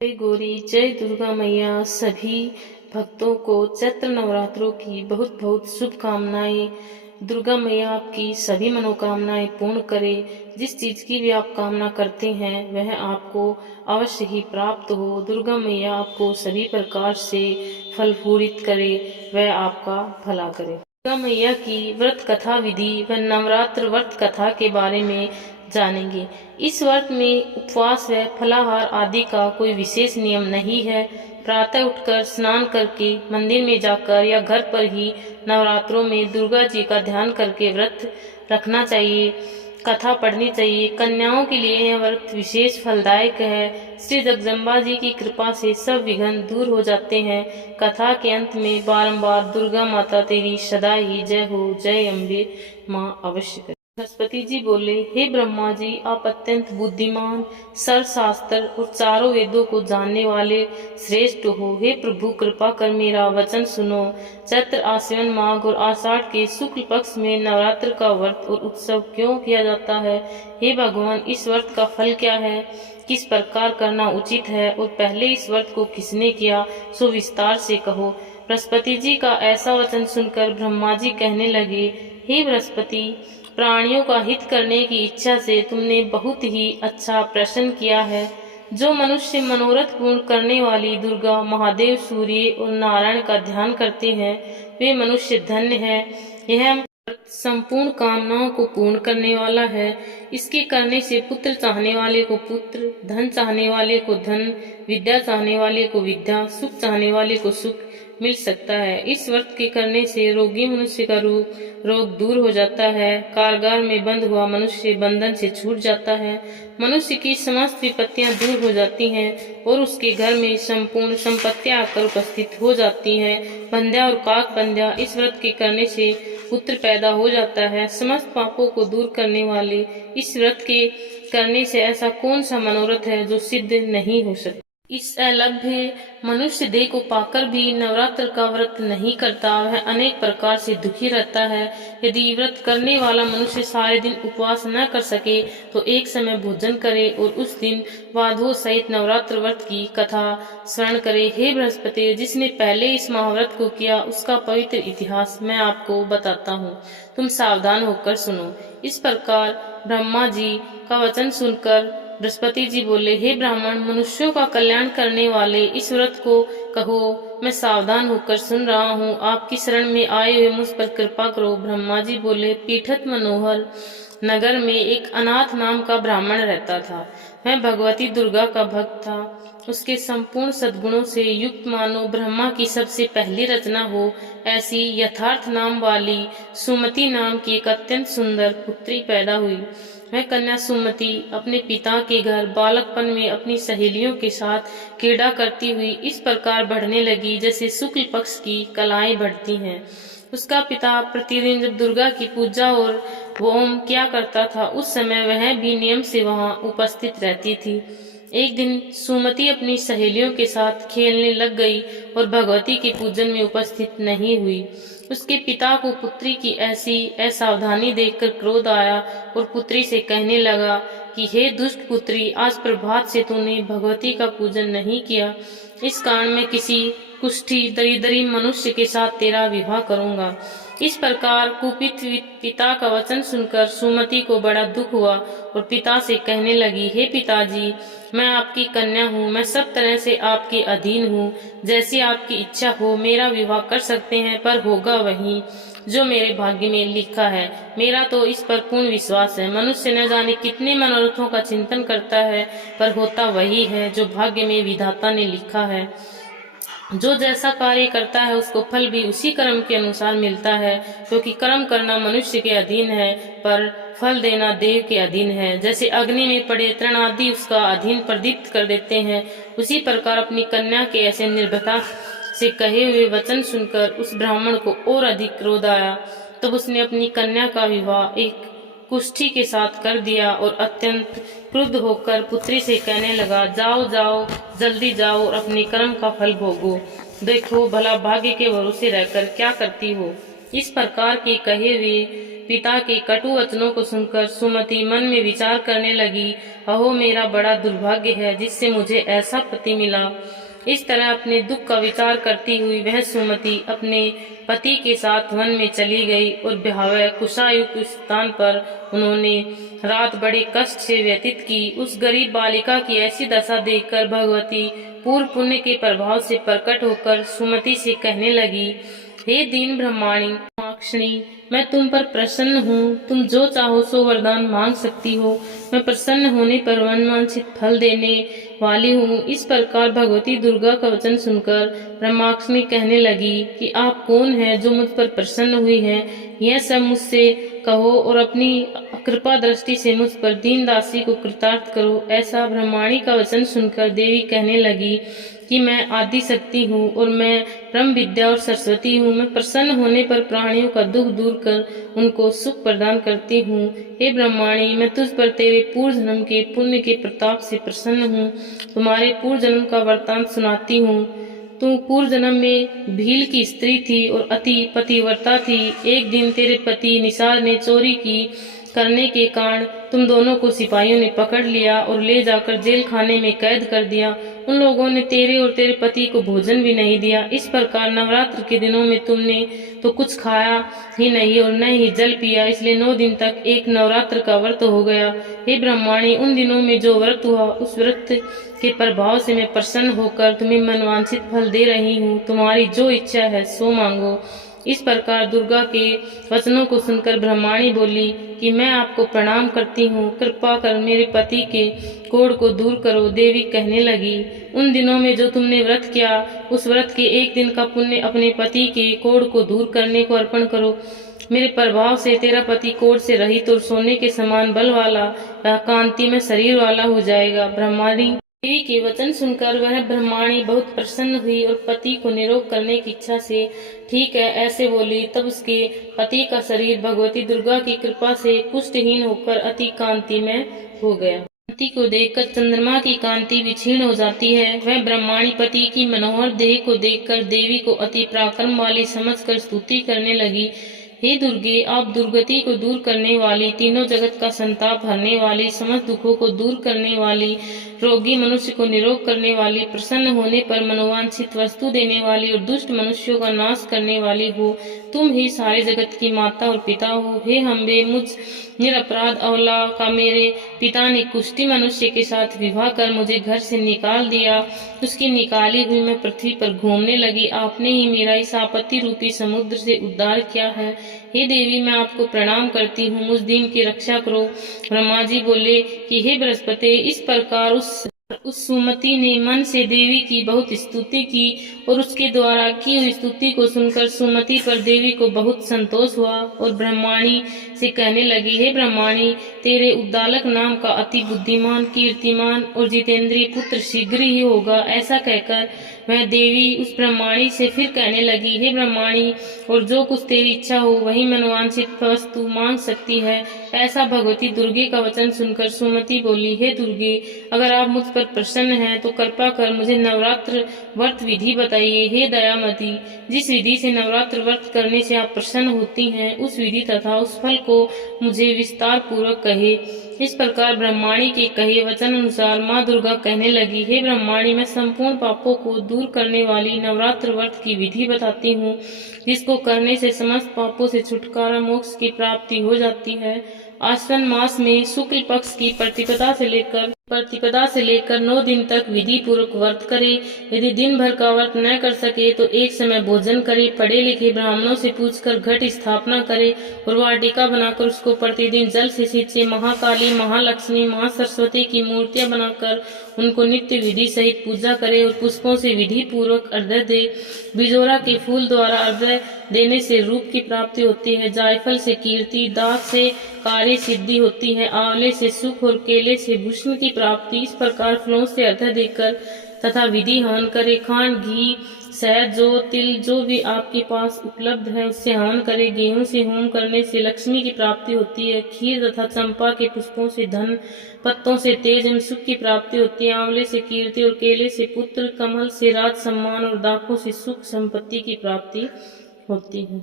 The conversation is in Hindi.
जय गौरी, जय दुर्गा मैया। सभी भक्तों को चैत्र नवरात्रों की बहुत बहुत शुभकामनाएं। दुर्गा मैया आपकी सभी मनोकामनाएं पूर्ण करे। जिस चीज की भी आप कामना करते हैं वह आपको अवश्य ही प्राप्त हो। दुर्गा मैया आपको सभी प्रकार से फल पूरित करे, वह आपका भला करे। दुर्गा मैया की व्रत कथा विधि व नवरात्र व्रत कथा के बारे में जानेंगे। इस व्रत में उपवास व फलाहार आदि का कोई विशेष नियम नहीं है। प्रातः उठकर स्नान करके मंदिर में जाकर या घर पर ही नवरात्रों में दुर्गा जी का ध्यान करके व्रत रखना चाहिए, कथा पढ़नी चाहिए। कन्याओं के लिए यह व्रत विशेष फलदायक है। श्री जगदम्बा जी की कृपा से सब विघ्न दूर हो जाते हैं। कथा के अंत में बारंबार दुर्गा माता तेरी सदा ही जय हो, जय अम्बे माँ अवश्य करें। बृहस्पति जी बोले, हे ब्रह्मा जी, आप अत्यंत बुद्धिमान, सर्वशास्त्र और चारों वेदों को जानने वाले श्रेष्ठ हो। हे प्रभु, कृपा कर मेरा वचन सुनो। चैत्र आश्विन माघ और आषाढ़ के शुक्ल पक्ष में नवरात्र का व्रत और उत्सव क्यों किया जाता है? हे भगवान, इस व्रत का फल क्या है? किस प्रकार करना उचित है? और पहले इस व्रत को किसने किया, सो विस्तार से कहो। बृहस्पति जी का ऐसा वचन सुनकर ब्रह्मा जी कहने लगे, हे बृहस्पति, प्राणियों का हित करने की इच्छा से तुमने बहुत ही अच्छा प्रश्न किया है। जो मनुष्य मनोरथ पूर्ण करने वाली दुर्गा, महादेव, सूर्य और नारायण का ध्यान करते हैं वे मनुष्य धन्य है। यह संपूर्ण कामनाओं को पूर्ण करने वाला है। इसके करने से पुत्र चाहने वाले को पुत्र, धन चाहने वाले को धन, विद्या चाहने वाले को विद्या, सुख चाहने वाले को सुख मिल सकता है। इस व्रत के करने से रोगी मनुष्य का रोग दूर हो जाता है। कारागार में बंद हुआ मनुष्य बंधन से छूट जाता है। मनुष्य की समस्त विपत्तियां दूर हो जाती हैं और उसके घर में संपूर्ण संपत्तियां आकर उपस्थित हो जाती हैं। बंध्या और काक बंध्या, इस व्रत के करने से पुत्र पैदा हो जाता है। समस्त पापों को दूर करने वाले इस व्रत के करने से ऐसा कौन सा मनोरथ है जो सिद्ध नहीं हो सकता? इस अलभ्य मनुष्य देह को पाकर भी नवरात्र का व्रत नहीं करता, वह अनेक प्रकार से दुखी रहता है। यदि व्रत करने वाला मनुष्य सारे दिन उपवास न कर सके तो एक समय भोजन करे और उस दिन वाधो सहित नवरात्र व्रत की कथा स्मरण करे। हे बृहस्पति, जिसने पहले इस महाव्रत को किया उसका पवित्र इतिहास मैं आपको बताता हूँ, तुम सावधान होकर सुनो। इस प्रकार ब्रह्मा जी का वचन सुनकर बृहस्पति जी बोले, हे ब्राह्मण, मनुष्यों का कल्याण करने वाले इस व्रत को कहो। मैं सावधान होकर सुन रहा हूँ, आपकी शरण में आए हुए मुझ पर कृपा करो। ब्रह्मा जी बोले, पीठत मनोहर नगर में एक अनाथ नाम का ब्राह्मण रहता था। मैं भगवती दुर्गा का भक्त था। उसके संपूर्ण सद्गुणों से युक्त मानो ब्रह्मा की सबसे पहली रचना हो ऐसी यथार्थ नाम वाली सुमति नाम की एक अत्यंत सुंदर पुत्री पैदा हुई। वह कन्या सुमति अपने पिता के घर बालकपन में अपनी सहेलियों के साथ क्रीड़ा करती हुई इस प्रकार बढ़ने लगी जैसे शुक्ल पक्ष की कलाएं बढ़ती हैं। उसका पिता प्रतिदिन जब दुर्गा की पूजा और होम किया करता था उस समय वह भी नियम से वहां उपस्थित रहती थी। एक दिन सुमति अपनी सहेलियों के साथ खेलने लग गई और भगवती के पूजन में उपस्थित नहीं हुई। उसके पिता को पुत्री की ऐसी असावधानी देखकर क्रोध आया और पुत्री से कहने लगा कि हे दुष्ट पुत्री, आज प्रभात से तूने भगवती का पूजन नहीं किया। इस कारण मैं किसी कुष्ठी दरिद्री मनुष्य के साथ तेरा विवाह करूंगा। इस प्रकार कुपित पिता का वचन सुनकर सुमति को बड़ा दुख हुआ और पिता से कहने लगी, हे पिताजी, मैं आपकी कन्या हूँ, मैं सब तरह से आपके अधीन हूँ। जैसी आपकी इच्छा हो मेरा विवाह कर सकते हैं, पर होगा वही जो मेरे भाग्य में लिखा है। मेरा तो इस पर पूर्ण विश्वास है। मनुष्य न जाने कितने मनोरथों का चिंतन करता है, पर होता वही है जो भाग्य में विधाता ने लिखा है। जो जैसा कार्य करता है उसको फल भी उसी कर्म के अनुसार मिलता है, क्योंकि कर्म करना मनुष्य के अधीन है पर फल देना देव के अधीन है। जैसे अग्नि में पड़े तृण आदि उसका अधीन प्रदीप्त कर देते हैं, उसी प्रकार अपनी कन्या के ऐसे निर्भयता से कहे हुए वचन सुनकर उस ब्राह्मण को और अधिक क्रोध आया। तब उसने अपनी कन्या का विवाह एक कुष्ठी के साथ कर दिया और अत्यंत क्रुद्ध होकर पुत्री से कहने लगा, जाओ जाओ, जल्दी जाओ और अपने कर्म का फल भोगो। देखो भला भाग्य के भरोसे रहकर क्या करती हो। इस प्रकार के कहे हुए पिता के कटु वचनों को सुनकर सुमति मन में विचार करने लगी, अहो मेरा बड़ा दुर्भाग्य है जिससे मुझे ऐसा पति मिला। इस तरह अपने दुख का विचार करती हुई वह सुमति अपने पति के साथ वन में चली गई और भयावह कुशायुक्त स्थान पर उन्होंने रात बड़े कष्ट से व्यतीत की। उस गरीब बालिका की ऐसी दशा देखकर भगवती पूर्व पुण्य के प्रभाव से प्रकट होकर सुमति से कहने लगी, हे दीन ब्रह्माणी कामाक्षिणी, मैं तुम पर प्रसन्न हूँ। तुम जो चाहो सो वरदान मांग सकती हो। मैं प्रसन्न होने पर मनवांछित फल देने वाली हूँ। इस प्रकार भगवती दुर्गा का वचन सुनकर ब्रह्माक्षिणी कहने लगी कि आप कौन हैं जो मुझ पर प्रसन्न हुई हैं? यह सब मुझसे कहो और अपनी कृपा दृष्टि से मुझ पर दीन दासी को कृतार्थ करो। ऐसा ब्रह्माणी का वचन सुनकर देवी कहने लगी कि मैं आदि शक्ति हूँ और मैं ब्रह्म विद्या और सरस्वती हूँ। मैं प्रसन्न होने पर प्राणियों का दुख दूर कर उनको सुख प्रदान करती हूँ। हे ब्रह्माणी, मैं तुझ पर तेरे पूर्व जन्म के पुण्य के प्रताप से प्रसन्न हूँ। तुम्हारे पूर्व जन्म का वृत्तांत सुनाती हूँ। तू पूर्व जन्म में भील की स्त्री थी और अति पतिव्रता थी। एक दिन तेरे पति निषाद ने चोरी की करने के कारण तुम दोनों को सिपाहियों ने पकड़ लिया और ले जाकर जेल खाने में कैद कर दिया। उन लोगों ने तेरे और तेरे पति को भोजन भी नहीं दिया। इस प्रकार नवरात्र के दिनों में तुमने तो कुछ खाया ही नहीं और न ही जल पिया, इसलिए 9 दिन तक एक नवरात्र का व्रत हो गया। हे ब्रह्माणी, उन दिनों में जो व्रत हुआ उस व्रत के प्रभाव से मैं प्रसन्न होकर तुम्हें मनवांछित फल दे रही हूँ। तुम्हारी जो इच्छा है सो मांगो। इस प्रकार दुर्गा के वचनों को सुनकर ब्रह्माणी बोली कि मैं आपको प्रणाम करती हूँ, कृपा कर मेरे पति के कोढ़ को दूर करो। देवी कहने लगी, उन दिनों में जो तुमने व्रत किया उस व्रत के एक दिन का पुण्य अपने पति के कोढ़ को दूर करने को अर्पण करो। मेरे प्रभाव से तेरा पति कोढ़ से रहित और सोने के समान बल वाला कांति में शरीर वाला हो जाएगा। ब्रह्माणी देवी के वचन सुनकर वह ब्रह्माणी बहुत प्रसन्न हुई और पति को निरोग करने की इच्छा से ठीक है ऐसे बोली। तब उसके पति का शरीर भगवती दुर्गा की कृपा से पुष्टहीन होकर अति कांति में हो गया। कांति को देखकर चंद्रमा की कांति भी क्षीण हो जाती है। वह ब्रह्माणी पति की मनोहर देह को देखकर देवी को अति पराक्रम वाली समझकर स्तुति करने लगी। हे दुर्गे, आप दुर्गति को दूर करने वाली, तीनों जगत का संताप हरने वाली, समस्त दुखों को दूर करने वाली, रोगी मनुष्य को निरोग करने वाली, प्रसन्न होने पर मनोवांछित वस्तु देने वाली और दुष्ट मनुष्यों का नाश करने वाली हो। तुम ही सारे जगत की माता और पिता हो। हे अम्बे, मुझ निरपराध अवला का मेरे पिता ने कुष्ठी मनुष्य के साथ विवाह कर मुझे घर से निकाल दिया। उसकी निकाली हुई मैं पृथ्वी पर घूमने लगी। आपने ही मेरा इस आपत्ति रूपी समुद्र से उद्धार किया है। हे देवी, मैं आपको प्रणाम करती हूँ, मुझ दीन की रक्षा करो। ब्रह्मा जी बोले कि हे बृहस्पति, इस प्रकार उस सुमति ने मन से देवी की बहुत स्तुति की और उसके द्वारा की हुई स्तुति को सुनकर सुमति पर देवी को बहुत संतोष हुआ और ब्रह्माणी से कहने लगी, हे ब्रह्माणी, तेरे उद्दालक नाम का अति बुद्धिमान, कीर्तिमान और जितेंद्रिय पुत्र शीघ्र ही होगा। ऐसा कहकर वह देवी उस ब्रह्माणी से फिर कहने लगी, हे ब्रह्माणी, और जो कुछ तेरी इच्छा हो वही मनवांछित वस्तु मांग सकती है। ऐसा भगवती दुर्गे का वचन सुनकर सुमति बोली, हे दुर्गे, अगर आप मुझ पर प्रसन्न हैं तो कृपा कर मुझे नवरात्र व्रत विधि बताइए। हे दयामती, जिस विधि से नवरात्र व्रत करने से आप प्रसन्न होती हैं उस विधि तथा उस फल को मुझे विस्तार पूर्वक कहे। इस प्रकार ब्रह्माणी के कहे वचन अनुसार माँ दुर्गा कहने लगी, हे ब्रह्माणी, मैं संपूर्ण पापों को दूर करने वाली नवरात्र व्रत की विधि बताती हूँ, जिसको करने से समस्त पापों से छुटकारा, मोक्ष की प्राप्ति हो जाती है। आश्विन मास में शुक्ल पक्ष की प्रतिपदा से लेकर 9 दिन तक विधि पूर्वक व्रत करे। यदि दिन भर का व्रत न कर सके तो एक समय भोजन करे। पढ़े लिखे ब्राह्मणों से पूछकर घट स्थापना करे और वाटिका बनाकर उसको प्रतिदिन जल से सींचे। महाकाली, महालक्ष्मी, महासरस्वती की मूर्तियां बनाकर उनको नित्य विधि सहित पूजा करे और पुष्पों से विधि पूर्वक अर्घ्य दे। बिजोरा के फूल द्वारा अर्घ्य देने से रूप की प्राप्ति होती है। जायफल से कीर्ति, दाख से कार्य सिद्धि होती है, आंवले से सुख और केले से भूषण की प्राप्ति। इस प्रकार फलों से अर्घ्य देकर तथा विधि हवन करे। खांड, घी, शहद, जौ, तिल जो भी आपके पास उपलब्ध है उससे हवन करे। गेहूं से होम करने से लक्ष्मी की प्राप्ति होती है। खीर तथा चंपा के पुष्पों से धन, पत्तों से तेज एवं सुख की प्राप्ति होती है। आंवले से कीर्ति और केले से पुत्र, कमल से राज सम्मान और दाखों से सुख संपत्ति की प्राप्ति होती है।